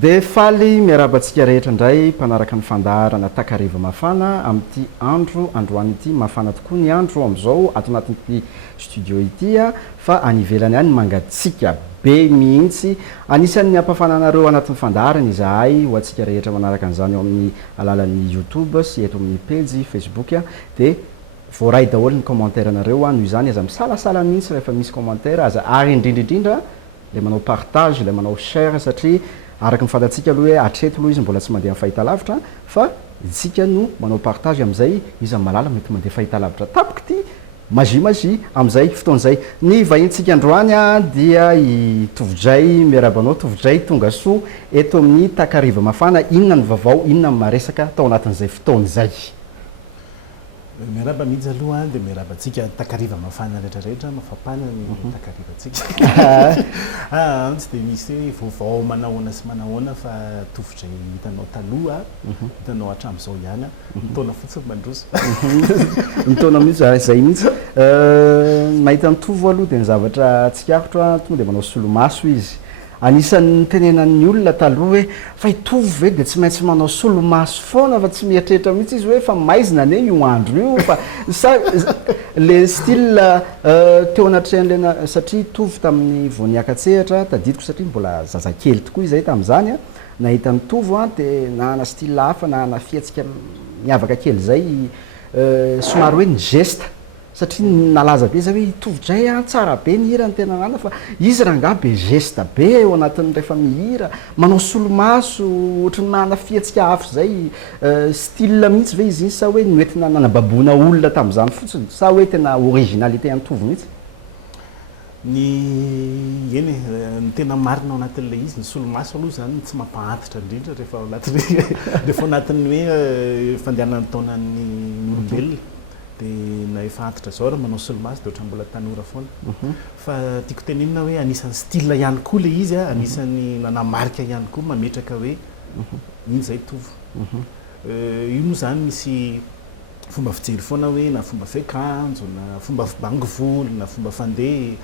Dia faly miarabantsika rehetra indray mpanaraka ny fandaharana takariva mafana amin'ity androany ity mafana tokoa ny andro amin'izao ato anatin'ity studio ity fa any ivelany any mangatsika be mihitsy anisan'ny ampafananareo anatin'ny fandaharana izahay ho antsika rehetra manaraka an'izany eo amin'ny alalan'ny YouTube sy eto amin'ny page Facebook dia voaray daholo ny commentaire nareo noho izany aza misalasala mihitsy rehefa misy commentaire aza ary indrindraindrindra le manao partage le manao share satria araky ny fantatsika aloha hoe atreto aloha izy mbola tsy mandeha fahitalavitra fa isika no manao partage amin'izay izy malala mety mandeha fahitalavitra tapoky ty magie amin'izay fotoan'izay ny vahintsika androany dia i tovodray miarabanao tovodray tonga soa eto amin'ny takariva mafana inona ny vavao inona maresaka tao anatin'izay fotoan'izay miaraba mihitsy aloha dia miarabantsika takariva mafana rehetrarehetra mafapana ny takarivantsika tsy dia misy hoe vaovao manahoana sy manahoana fa tovodray hitanao taloha hitanao hatramin'izao ihany mitona fotsiny mandroso mitona mihitsy izay mihitsy mahita mitovo aloha dia ny zavatra tsikakotro tonga dia manao solomaso izy anisan'ny tenenan'ny olona taloha hoe fa hitovy ve dia tsy maintsy manao solomaso foana fa tsy mieritreritra mihitsy izy hoe fa maizina ane io andro io fa le style teo anatrehan'lena satria tovy tamin'ny voaniakatsehatra tadidiko satria mbola zazakely tokoa izay tamin'izany nahita mitovo dia nahana style hafa nahana fiatsika miavaka kely zay somary hoe ny geste satria nalaza be zay hoe tovodray tsara be ny hira ny tena nana fa izy raha nga be geste be eo anatin'ny rehefa mihira manao solomaso ohatry ny nahana fiatsika hafa zay style mihitsy ve izy iny sa hoe noentina nanababona olona tamin'izany fotsiny sa hoe tena originalité antovo mihitsy ny eny ny tena marina ao anatin'le izy ny solomaso aloha zany tsy mampahantitra indrindra rehefa ao anatin'ny rehefa anatin'ny hoe fandehanany taonan'ny olombelona dia na efa antitra zao raha manao solomaso dia ohatran'ny mbola tanora foana fa tiako tenenina hoe anisan'ny style ihany koa le izy anisan'ny nanamarika ihany koa mametraka hoe iny zay tovo io moa zany misy fomba fijery foana hoe na fomba fiakanjo na fomba fibango volo na fomba fandeha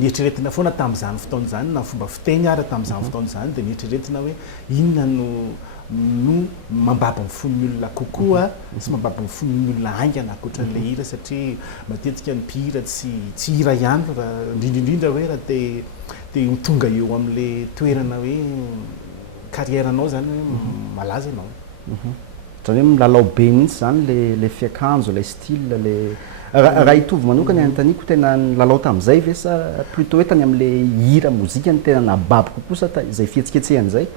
nieritreretina foana tamin'izany fotaon'izany na fomba fiteny ara tamin'izany fotaon'izany dia nieritreretina hoe inona no mambaba ny fon'ny olona kokoa sy mambaba ny fon'ny olona aingana akoatran'le hira satria matetika ny mpihira tsy hira ihany raha indrindraindrindra hoe raha dia tonga eo amin'le toerana hoe carrièrenao zany hoe malaza ianao zany hoe milalao be mihitsy zany le fiakanjo le style le raha hitovy manokany antaniko tena lalao tamin'izay ve sa plutôt hoe tany amin'le hira mozika ny tena nababo kokoa sa izay fihetsiketsehany zay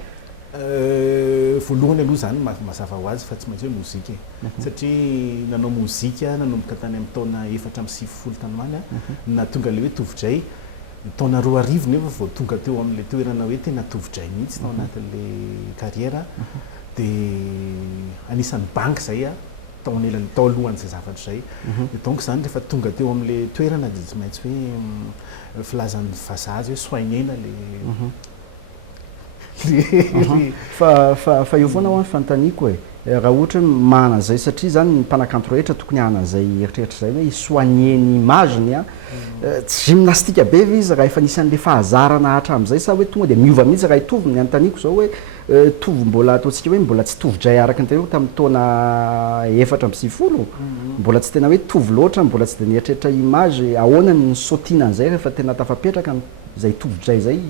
voalohany aloha zany mazava ho azy fa tsy maintsy hoe mozika satria nanao mozika nanomboka tany amin'ny taona 4 tany many na tonga le hoe tovodray taona 2 nefa vao tonga teo amin'le toerana hoe tena tovodray mihitsy tao anatin'le carrière dia anisan'ny banky zay tao anelany tao alohan'izay zavatra zay donc zany rehefa tonga teo amin'le toerana dia tsy maintsy hoe filazan'ny vazaha azy hoe soignena fa io foana hoany fanontaniako raha ohatra hoe mahana zay satria zany ny mpanakanto rehetra tokony hanan'izay eritreritra zay hoe soigner ny imageny tsy gymnastika be ve izy raha efa nisan'le fahazarana hatramin'izay sa hoe tonga dia miova mihitsy raha hitovy ny antaniko zao hoe tovo mbola ataontsika hoe mbola tsy tovodray araka ny tena tamin'ny taona 4 mbola tsy tena hoe tovo loatra mbola tsy dia nieritreritra image ahoana ny sotinan'izay rehefa tena tafapetraka zay tovodray zay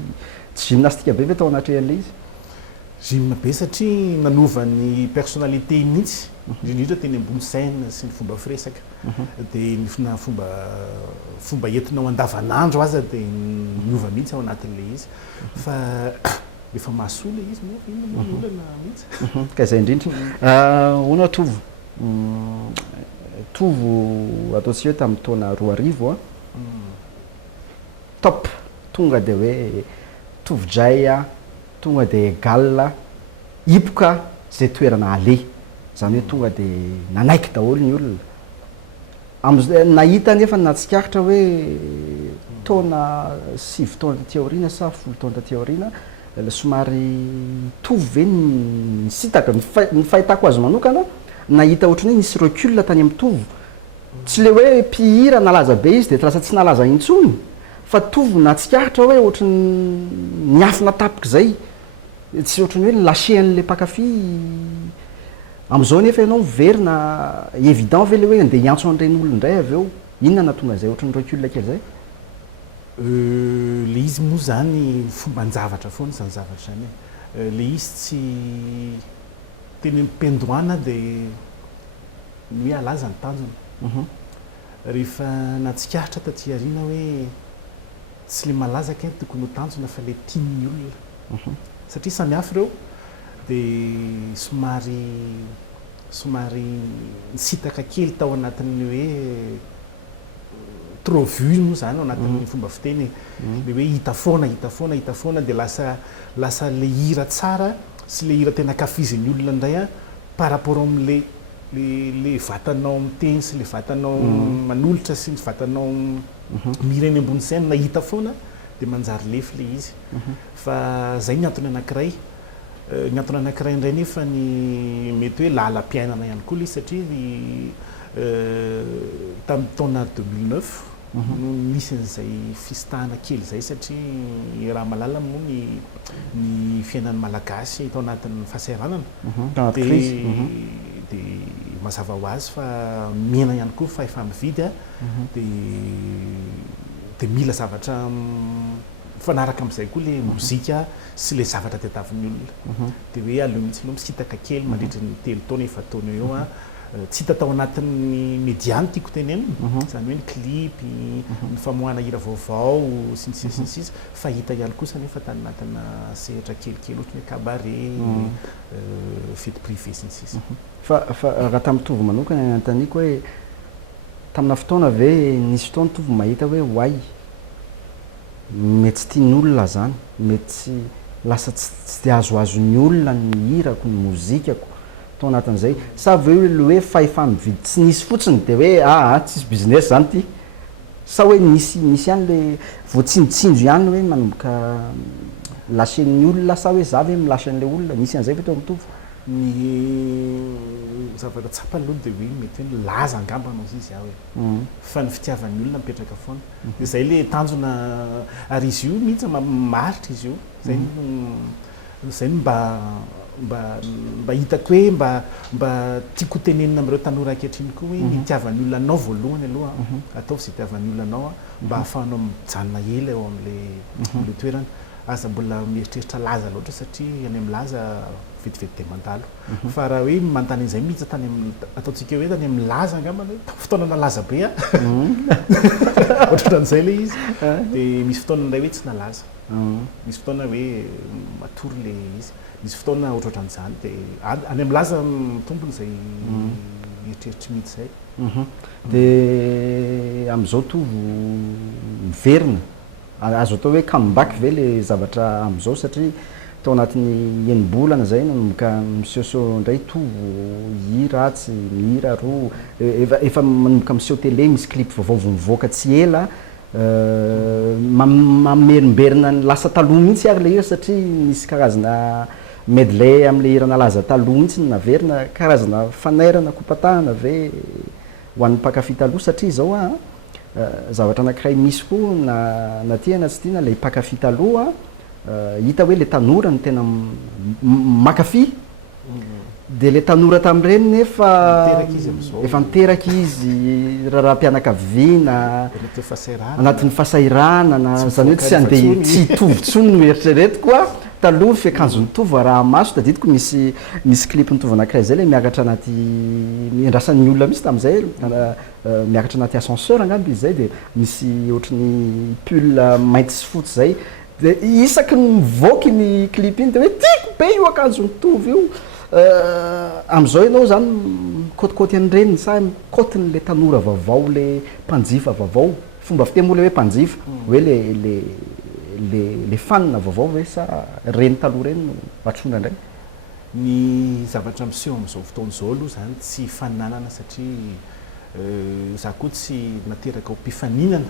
tsy gymnastika be ve tao anatrehan'le izy gym be satria nanova-ny personnalité mihitsy indrindrindra teny ambony scène sy ny fomba firesaka dia na fomba entinao andavanandro aza dia miova mihitsy ao anatin'le izy fa efa mahasoa le izy moa olana mihitsy ka izay indrindra hoana tovo ataontsika hoe tamin'ny taona 2 top tonga dia hoe tovodray tonga dia égal hipoka zay toerana ale zany hoe tonga dia nanaiky daholo ny olona nahita nefa natsikaritra hoe taona 7 taona taty aoriana sa 10 taona taty aoriana somary tovy ve ny sitaka ny fahitako azy manokana nahita ohatrany hoe nisy recul tany amin'ny tovo tsy le hoe mpihira nalaza be izy dia trasa tsy nalaza intsony fa tovo natsikaritra hoe ohatrany niafina tapoka zay tsy ohatrany hoe lasean'le mpakafy am'izao nefa ianao miverina évident ve le hoe andeha hiantso an'ireny olona indray avy eo inona natonga zay ohatrany recul kely zay le izy moa zany fomban-javatra foana zany zavatra zany le izy tsy teny mpendoana dia ny hoe alaza ny tanjona rehefa natsikaritra taty ariana hoe tsy le malaza kay tokony ho tanjona fa le tian'ny olona satria samy hafa ireo dia somary nisitaka kely tao anatin'ny hoe trop vu moa zany ao anatin'ny fomba fiteny le hoe hita foana dia lasa le hira tsara sy le hira tena kafizin'ny olona indray a par rapport am'le le vatanao miteny sy le vatanao manolotra sy ny vatanao mireny ambony saina na hita foana dia manjary lefy le izy fa zay ny antony anankiray indray nefa ny mety hoe lalam-piainana ihany koa le izy satria tamin'ny taona 2009 no misy an'izay fistahana kely zay satria raha malala moa ny fiainan'ny malagasy tao anatin'ny fahasahiranana dia mazava ho azy fa miaina ihany koa fa efa mividy a dia mila zavatra fanaraka amin'izay koa le mozika sy le zavatra tadiavin'ny olona dia hoe aleo mihitsy aloha misitaka kely mandritra ny 3 taona efa taona eo a tsy hita tao anatin'ny médiane tiako tenenina zany hoe ny clipy ny famoahana hira vaovao sy ny sisy fa hita ihany kosa nefa tany anatina sehatra kelikely ohatry hoe cabaret fety privé sy ny sisy fa raha tamin'ny tovy manokana antaniko hoe tamina fotoana ve nisy fotoana tovy mahita hoe hoay mety tsy tian'ny olona zany mety tsy lasa tsy dia azoazon'ny olona ny hirako ny mozikako tao anatin'izay sa ve le hoe fahefa mividy tsy nisy fotsiny dia hoe tsisy business zany ty sa hoe nisy ihany le voatsinjotsinjo ihany hoe manomboka lasen'ny olona sa hoe za ve milasan'le olona nisy an'izay ve teo mitovy ny zavatra tsapa aloha dia hoe mety hoe laza angambanao izy aho hoe fa ny fitiavan'ny olona mipetraka foana dia zay le tanjona ary izy io mihitsy maritra izy io zay mba hitako hoe mba tiako tenenina amin'ireo tanora ankehitriny koa hoe itiavan'ny olona anao voalohany aloha ataovy izay itiavan'ny olona anao mba hahafahanao mijanona ela eo amin'le toerana aza mbola mieritreritra laza loatra satria any amin'ny laza vetivety dia mandalo fa raha hoe manontany an'izay mihitsy tany ataontsika hoe tany amin'ny laza angamba hoe fotoana nalaza be ohatran'izay le izy dia misy fotoana indray hoe tsy nalaza misy fotoana hoe matory le izy misy fotoana ohatrohatran'izany dia any amin'ny laza mitombony izay eritreritry mihitsy zay dia amin'izao tovo miverina azo atao hoe comeback ve le zavatra amin'izao satria tao anatin'ny enim-bolana zay nanomboka misehoseho indray tovo hira tsy mihira roa efa manomboka miseho télé misy clip vaovao vao mivoaka tsy ela mamerimberina lasa taloha mihitsy ary le hira satria misy karazana medley amin'le hira nalaza taloha mihitsy naverina karazana fanairana kopatahana ve ho an'ny mpakafy taloha satria zao zavatra anankiray misy koa na tiana tsy tiana le mpakafy taloha hita hoe le tanora ny tena makafy dia le tanora tamin'ireny nefa efa niteraka izy raha-pianakaviana anatin'ny fahasahiranana zany hoe tsy andeha tsy hitovontsony no eritreretiko a taloha fiakanjo nitovy raha maso tadidiko misy clip nitovy anankiray zay le miakatra anaty miandrasan'ny olona misy tamin'izay miakatra anaty ascenseur angamby izy zay dia misy ohatran'ny pull mainty sy fotsy zay dia isaky ny mivoaky ny clip iny dia hoe tiako be io akanjo nitovy io amin'izao ianao zany mikôtikôty an'ireny sa mikôtiny le tanora vaovao le mpanjifa vaovao fomba fiteny moa le hoe mpanjifa hoe le fanina vaovao hoe sa reny taloha reny no atrona indray ny zavatra miseho amin'izao fotoana izao aloha zany tsy faninanana satria za koa tsy nateraka ho mpifaninana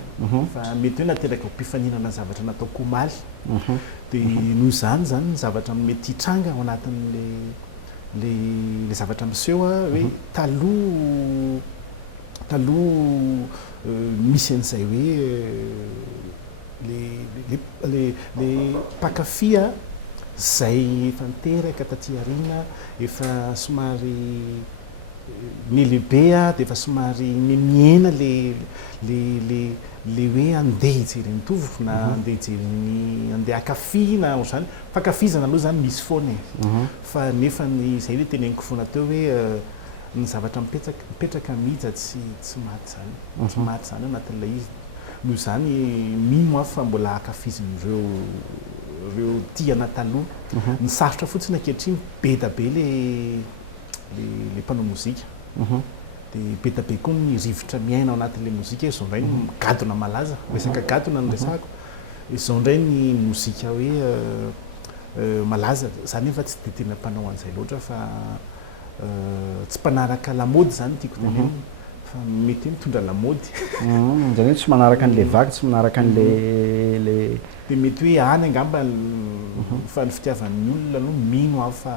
fa mety hoe nateraka ho mpifaninana zavatra natao komaly dia noho izany ny zavatra mety hitranga ao anatin'le le zavatra miseho hoe taloha misy an'izay hoe le mpakafy zay efa niteraka taty arina efa somary milehibe a dia efa somary miena le hoe andeha hijereny tovo na andeha hijereny andeha akafina ohatr'izany fankafizana aloha zany misy foana e fa nefa ny zay hoe teneniko foana teo hoe ny zavatra mipetraka mihitsy tsy maty zany tsy maty zany anatin'ilay izy noho izany mino aho fa mbola akafizin'ireo tiana taloha ny sarotra fotsiny ankehitriny be da be le mpanao mozika dia be da be koa ny rivotra miaina ao anatin'le mozika izao indray ny gadona malaza resaka gadona no resahako izao indray ny mozika hoe malaza zany efa tsy dia tena mpanao an'izay loatra fa tsy mpanaraka lamody zany tiako teneny fa mety hoe mitondra lamody zany hoe tsy manaraka an'le vaky tsy manaraka an'le dia mety hoe any angamba fa ny fitiavan'ny olona aloha mino aho fa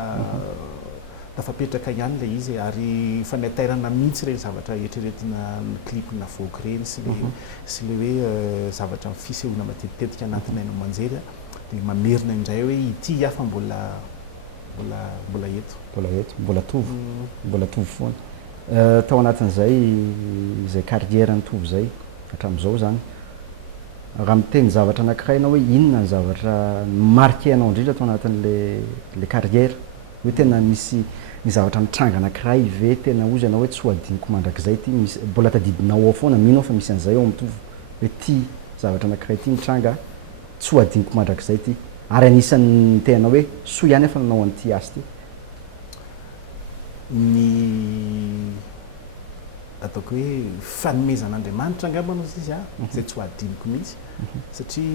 tafapetraka ihany le izy ary fa natairana mihitsy reny zavatra eritreretina ny clip navoaka reny sy le hoe zavatra fisehoana matetitetika anatinay no manjery dia mamerina indray hoe ity afa mbola eto mbola tovo foana tao anatin'izay zay carrière nitovy zay hatramin'izao zany raha miteny zavatra anankiray anao hoe inona ny zavatra marqué anao indrindra tao anatin'le carrière hoe tena misy ny zavatra mitranga anankiray ve tena ozy anao hoe tsy ho adiniko mandrakizay ty misy mbola tadidinao ao foana mino fa misy an'izay ao mitovy hoe ty zavatra anankiray ty mitranga tsy ho adiniko mandrakizay ty ary anisan'ny tena hoe soa ihany efa nanao an'ity asy ty ny ataoko hoe fanomezan'Andriamanitra angamba anao izy zay tsy ho adiniko mihitsy satria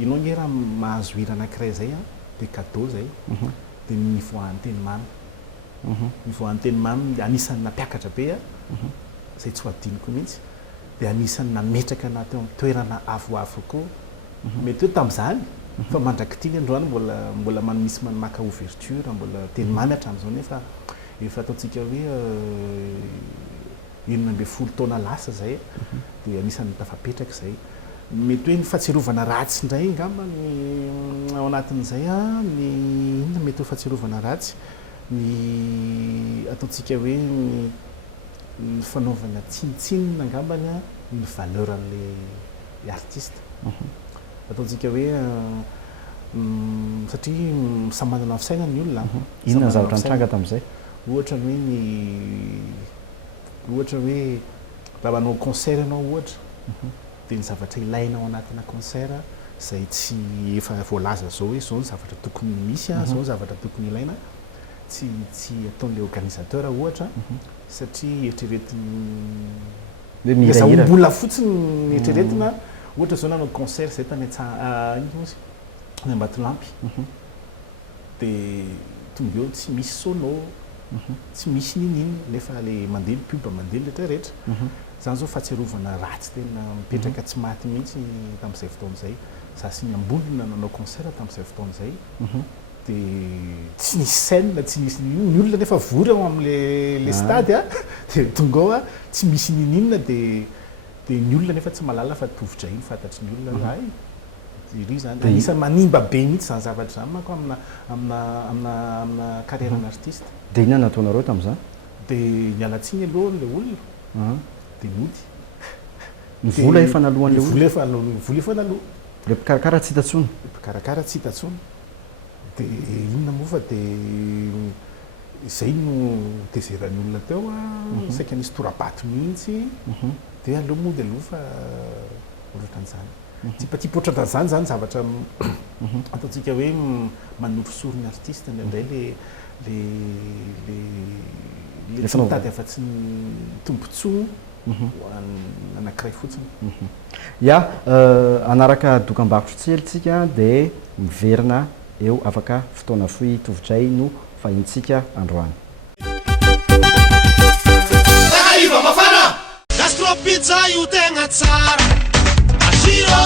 ianao nge raha mahazo hira anankiray zay dia cadeau zay dia nivoahan'ny teny mamy nivoahan'ny teny mamy anisan'ny nampiakatra be zay tsy ho adiniko mihitsy dia anisan'ny nametraka anaty amin'ny toerana avoavo koa mety hoe tamin'izany fa mandrakitiny androany mbola misy manmaka ouverture mbola teny mamy hatramin'izao nefa efa ataontsika hoe 12 taona lasa zay dia anisan'ny tafapetraka zay mety hoe ny fahatsiarovana ratsy indray ngamba ny ao anatin'izay ny inona mety hoe fahatsiarovana ratsy ny ataontsika hoe ny fanaovana tsinitsinina angambany ny valeur an'le artiste ataontsika hoe satria samanana fisaina ny olona inona ny zavatra nitranga tamin'izay ohatra hoe raha manao concert ianao ohatra dia ny zavatra ilainao anatina concert zay tsy efa voalaza zao hoe zao ny zavatra tokony misy zao ny zavatra tokony ilaina tsy ataon'le organisateur ohatra satria eritreretiny zaombola fotsiny eritreretina ohatra zao nanao concert zay tany ny Ambatolampy dia tonga eo tsy misy sono tsy misy ninino nefa le mandeha ny pub mandeha rehetrarehetra zany zao fahatsiarovana ratsy tena mipetraka tsy maty mihitsy tamin'izay fotoan'izay za sy ny ambonina nanao concert tamin'izay fotoan'izay dia tsy nisy scène tsy nisy ny olona nefa vory ao amin'le stady dia tonga ao tsy misy nininona dia ny olona nefa tsy malala fa tovitra iny fantatry ny olona iry zany anisan'ny manimba be mihitsy zany zavatra zany manko amina carrière artiste dia inona nataonareo tamin'izany dia nialatsiny aloha le olona dia mody ny vola efa nalohan'le vola efa naloha le mpikarakara tsy hitatsony mpikarakara tsy hitatsony dia inona moa fa dia izay no deseran'ny olona teo saika nisy torabato mihitsy dia aloha mody aloha fa ohatran'izany tsy potratan'izany zany zavatra ataontsika hoe manorosory ny artiste indraindray le tsy mitady afa-tsy ny tombontsoa anankiray fotsiny ia anaraka dokam-bakotra tselytsika dia miverina eo afaka fotoana foy tovitray no fahintsika androany iva mafana gastropizza io tegna tsara ashiro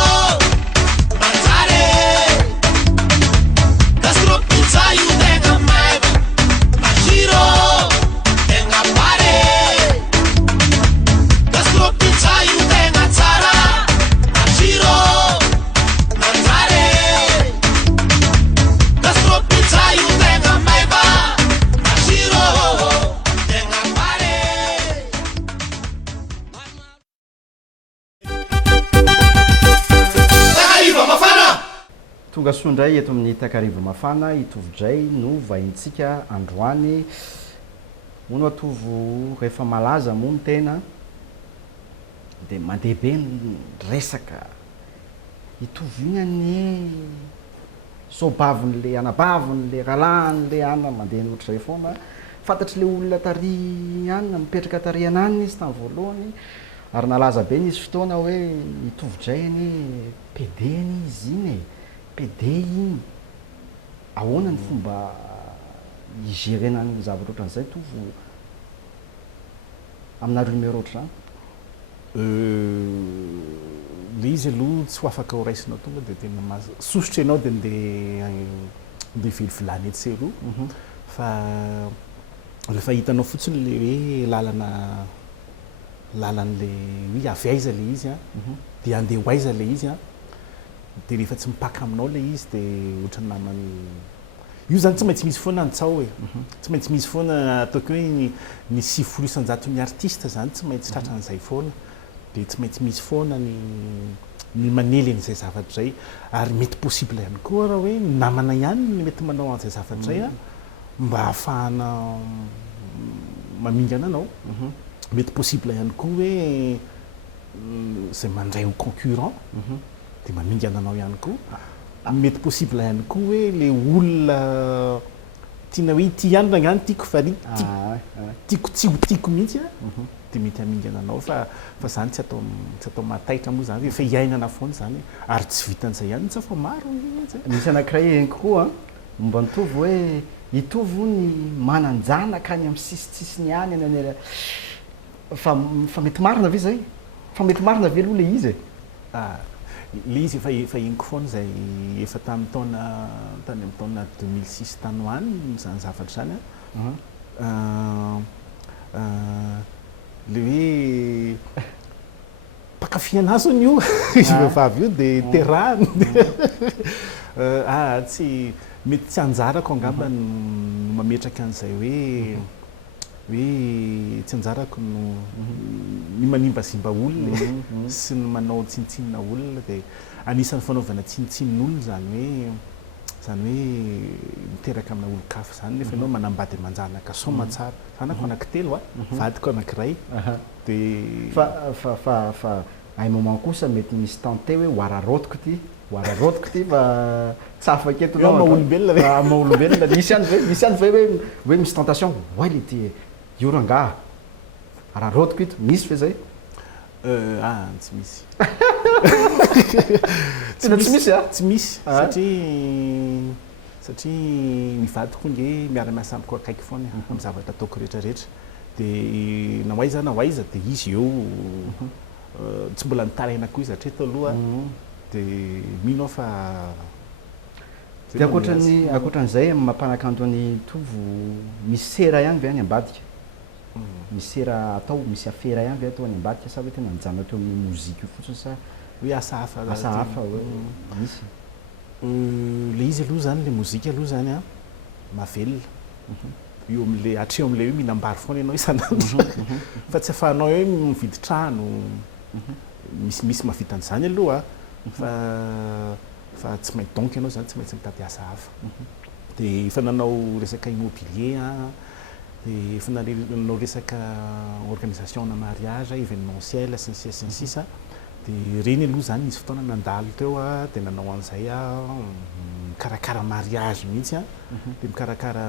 mangiare gastropizza io tegna maiva ashiro tegna pare gastropizza io tegna tsara ashiro mangiare gastropizza tonga soa indray eto amin'ny takarivo mafana itovydray no vahintsika androany mono atovo rehefa malaza moa ny tena dia mandeha be ny resaka itovy iny any soabavin'le anabavin'le rahalan'le ana mandeha ohatr'izay foana fantatry le olona tary anina mipetraka tary ananiny izy tamin'ny voalohany ary nalaza be nisy fotoana hoe itovydray any PD any izy iny PD iny ahoana ny fomba igerenany zavatra ohatran'izay tovo aminareo numéro ohatr'izany le izy aloha tsy ho afaka ho raisinao tonga dia tena sosotra ianao dia ndeha velo vilany etsy seroa fa rehefa hitanao fotsiny le hoe lalan'le hoe avy aiza le izy a dia andeha ho aiza le izy a dia rehefa tsy mipaka aminao le izy dia ohatra ny namany io zany tsy maintsy misy foana antsao hoe tsy maintsy misy foana ataoko hoe ny 7 isanjaton'ny artiste zany tsy maintsy tratran'izay foana dia tsy maintsy misy foana ny manely an'izay zavatra zay ary mety possible ihany koa raha hoe namana ihany ny mety manao an'izay zavatra zay a mba ahafahana mamingana anao mety possible ihany koa hoe zay mandray ho concurrent dia mamingana anao ihany koa mety possible ihany koa hoe le olona tiana hoe ity ihany ragnany tiako fa tiako tsy ho tiako mihitsy a dia mety hamingana anao fa zany tsy atao mataitra moa zany efa hiainana foana zany ary tsy vitan'izay ihany tsy fa maro misy anankiray eny koa momba nitovy hoe itovy ny mananjanaka any amin'ny sisitsisiny any any fa mety marina ve zay fa mety marina ve aloha le izy le izy efa eniko foana zay efa tany amin'ny taona 2006 tany hoany zany zavatra zany le hoe mpakafy anazy ny io izy vehivavy io dia terahany tsy mety tsy anjarako angamba no mametraka an'izay hoe tsy anjarako ny manimbazimba olona sy ny manao tsinitsinina olona dia anisan'ny fanaovana tsinitsinnin'olona zany hoe miteraka amina olo-kafa zany nefa ianao manambady manjanaka soma tsara fanako anankitelo vadiko anankiray dia fa ay moment kosa mety misy tante hoe hoararotiko ty fa tsy afaka eto maolombelona misy any ve hoe misy tentation hoe le ty ioranga ararotiko ito misy fe zay tsy misy tsy misy tsy misy satria mivadiko nge miara-miasa amiko akaiky foana amin'ny zavatra ataoko rehetrarehetra dia na hoaiza dia izy eo tsy mbola nitarainako izy hatreto aloha dia minao fa dia akoatran'izay mampanakanto ny tovo misy sera ihany ve any ambadika misy sera atao misy afera ihany ve atao any ambadika sa hoe tena mijana teo amin'ny mozika io fotsiny sa hoe asa hafa misy le izy aloha zany le mozika aloha zany a mavelona eo am'le atreo am'le hoe mihinam-bary foana ianao isan'andro fa tsy afahanao hoe mividy trano misy mahavitan'izany aloha fa tsy maintsy donc ianao zany tsy maintsy mitady asa hafa dia efa nanao resaka immobilier dia efa nanao resaka organisation na mariage événementiel sinsis dia reny aloha zany nisy fotoana nandalo teo dia nanao an'izay mikarakara mariage mihitsy dia mikarakara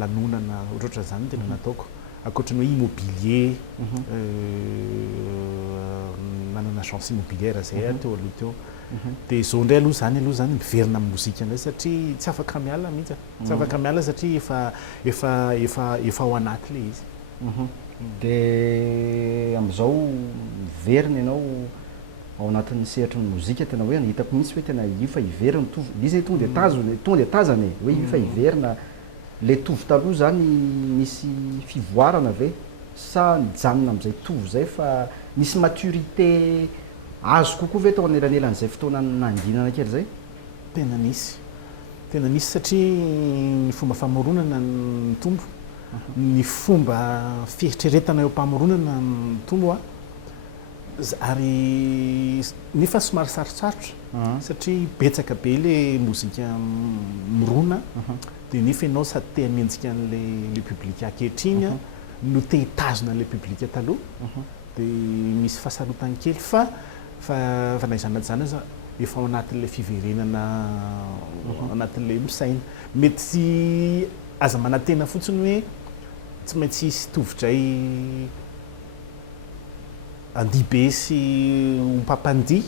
lanonana ohatrohatra zany tena nataoko akoatrany hoe immobilier nanana agence immobilière zay teo aloha teo dia zao indray aloha zany miverina amin'ny mozika indray satria tsy afaka miala mihitsy tsy afaka miala satria efa ao anaty le izy dia amin'izao miverina ianao ao anatin'ny sehatry ny mozika tena hoe hitako mihitsy hoe tena io fa hiverina izy tonga dia tazany hoe io fa hiverina le tovo taloha zany misy fivoarana ve sa nijanona amin'izay tovo zay fa misy maturité azo kokoa ve tao anelanelan'izay fotoana nanginana kely zay tena nisy satria ny fomba famoronana ny tombo ny fomba fieritreretana eo mpamoronana ny tombo Ary nefa somary sarotsarotra satria betsaka be le mozika mirona dia nefa ianao sady te hanenjika an'le publika ankehitriny no te hitazona le publika taloha dia misy fahasarotany kely fa naizana zany za efa ao anatin'le fiverenana anatin'le misaina mety tsy aza manantena fotsiny hoe tsy maintsy hisy tovitray andibe sy mpampandi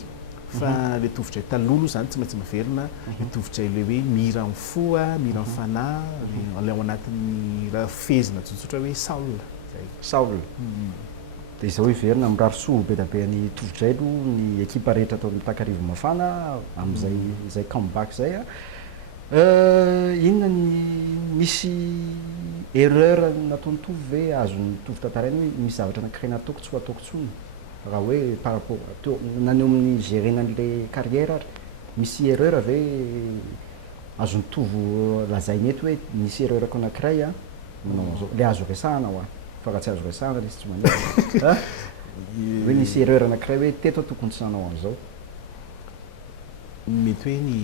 fa le tovitray talolo zany tsy maintsy maverina le tovitray le hoe mira amin'ny foa mira amin'ny fanahy le ao anatin'ny raha fezina tsotsotra hoe saola zay saola dia izao hiverina mirarisoa be da be ny tovitray aloha ny ekipa rehetra atao Takarivo Mafana amin'izay comeback zay inona ny misy erreur nataony tovy ve azony tovy tantarainy hoe misy zavatra anankiray nataoko tsy ho ataoko tsony raha hoe par rapport naneo amin'ny gérenan'le carrière ary misy erreur ve azony tovy lazainy eto hoe misy erreur ko anankiray manao an'izao le azo resahana ho fa raha tsy azo resahana le tsy manao hoe misy erreur anankiray hoe teto tokony tsy nanao an'izao mety hoe ny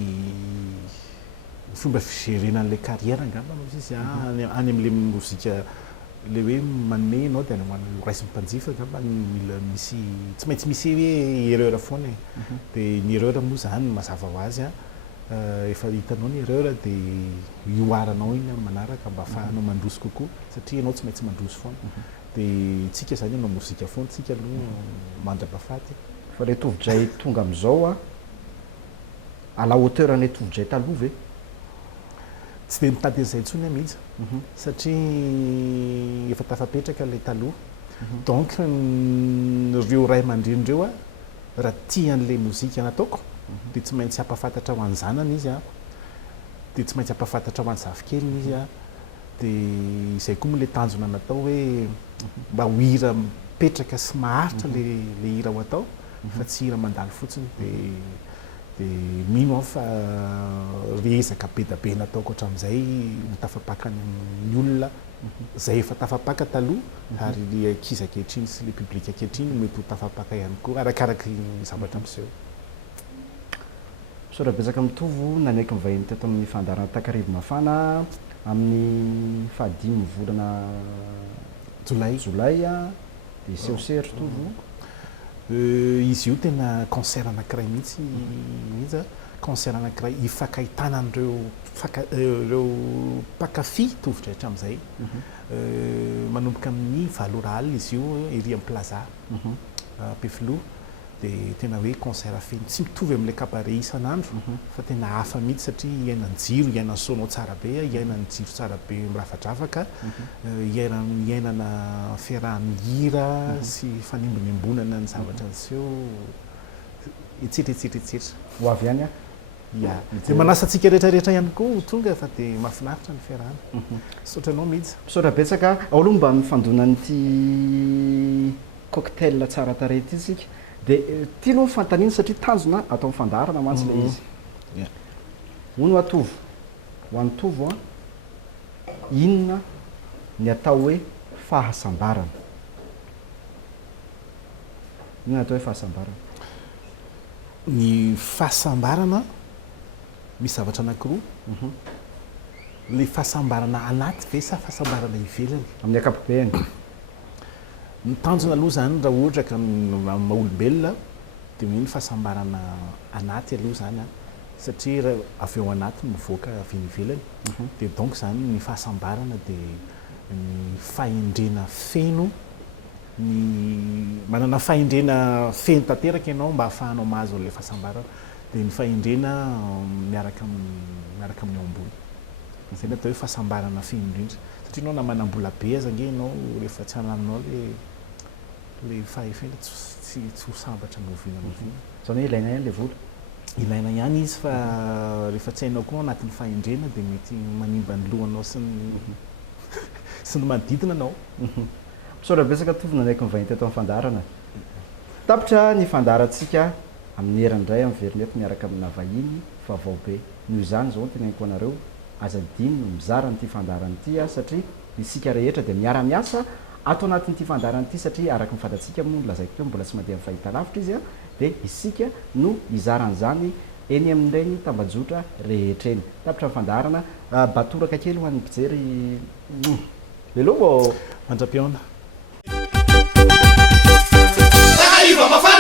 fomba figérenan'le carrière angamba moa izy any amin'le mozika le hoe manome anao dia ho raisiny mpanjifa angamba mila misy tsy maintsy misy hoe erreur foana dia ny erreur moa zany mazava ho azy efa hitanao ny erreur dia ioaranao iny amin'ny manaraka mba ahafahanao mandroso kokoa satria ianao tsy maintsy mandroso foana dia tsika zany ianao mozika foana tsika aloha mandra-pahafaty fa le tovitray tonga amin'izao à la hauteur an'le tovitray taloha ve tsy dia mitady an'izay intsony mihitsy satria efa tafapetraka le taloha donc reo ray aman-drenireo raha tia an'le mozika nataoko dia tsy maintsy hampafantatra ho any zanany izy dia tsy maintsy hampafantatra ho any zafikeliny izy dia izay koa moa le tanjona natao hoe mba ho hira mipetraka sy maharitra le hira ho atao fa tsy hira mandalo fotsiny dia mino aho fa rezaka be da be nataoko hatramin'izay nitafapaka ny olona zay efa tafapaka taloha ary le ankizy ankehitriny sy le publika ankehitriny mety ho tafapaka ihany koa arakaraky zavatra miseho sorabetsaka mitovy nanaiky mivahiny teto amin'ny fandarana Takarivo Mafana amin'ny fahadimy volana jolay dia sehoseritra tovy izy io tena concert anankiray mihitsy concert anankiray hifankahitana an'ireo mpakafy tovitra hatramin'izay manomboka amin'ny valora alina izy io ery amin'ny plaza Pefilo dia tena hoe concert feno tsy mitovy amin'ilay cabaret isan'andro fa tena hafa mihitsy satria iainany jiro iainany sonao tsara be iainany jiro tsara be mirafadrafaka iainana fiarahan'ny hira sy fanimbomimbonana ny zavatra niseho etsetretsetretsetra ho avy ihany ia dia manasa antsika rehetrarehetra ihany koa tonga fa dia mahafinaritra ny fiarahana misaotranao mihitsy misaotra betsaka ao aloha mba mifandonan'ity cocktail tsara tarety isika dia tianao nyfantanina satria tanjona atao mifandarana mantsy le izy hono atovy ho an'ny tovo inona ny atao hoe fahasambarana inona atao hoe fahasambarana ny fahasambarana misy zavatra anankiroa le fahasambarana anaty ve sa fahasambarana ivelany amin'ny akapobeany ny tanjona aloha zany raha ohatra ka maha-olombelona dia mino fahasambarana anaty aloha zany satria raha avy eo anaty mivoaka avy ny ivelany dia donc zany ny fahasambarana dia ny fahendrena feno ny manana fahendrena feno tanteraka ianao mba hahafahanao mahazo an'ilay fahasambarana dia ny fahendrena miaraka amin'ny ao ambony zay ny atao hoe fahasambarana feno indrindra satria ianao na manam-bola be aza ange ianao rehefa tsy hananinao le fahefena tsy ho sambatra moviana zany hoe ilaina ihany le vola ilaina ihany izy fa rehefa tsy hainao koa anatin'ny fahendrena dia mety manimba ny lohanao sy ny manodidina anao misaotra betsaka tovy nanaiky mivahiny teto amin'ny fandarana tapitra ny fandarantsika amin'ny herandray amin'ny verineto miaraka amina vahiny vaovao be noho izany zao teneniko anareo aza diny no mizara n'ity fandarana ity satria isika rehetra dia miara-miasa ato anatin'ity fandarana ity satria araka ny fantatsika moa lazaiko teo mbola tsy mandeha amin'ny fahitalavitra izy a dia isika no izaran'izany eny amin'ireny tambajotra rehetra eny tapitra ny fandarana batoraka kely ho an'ny mpijery velomo mandra-piona takariva mafana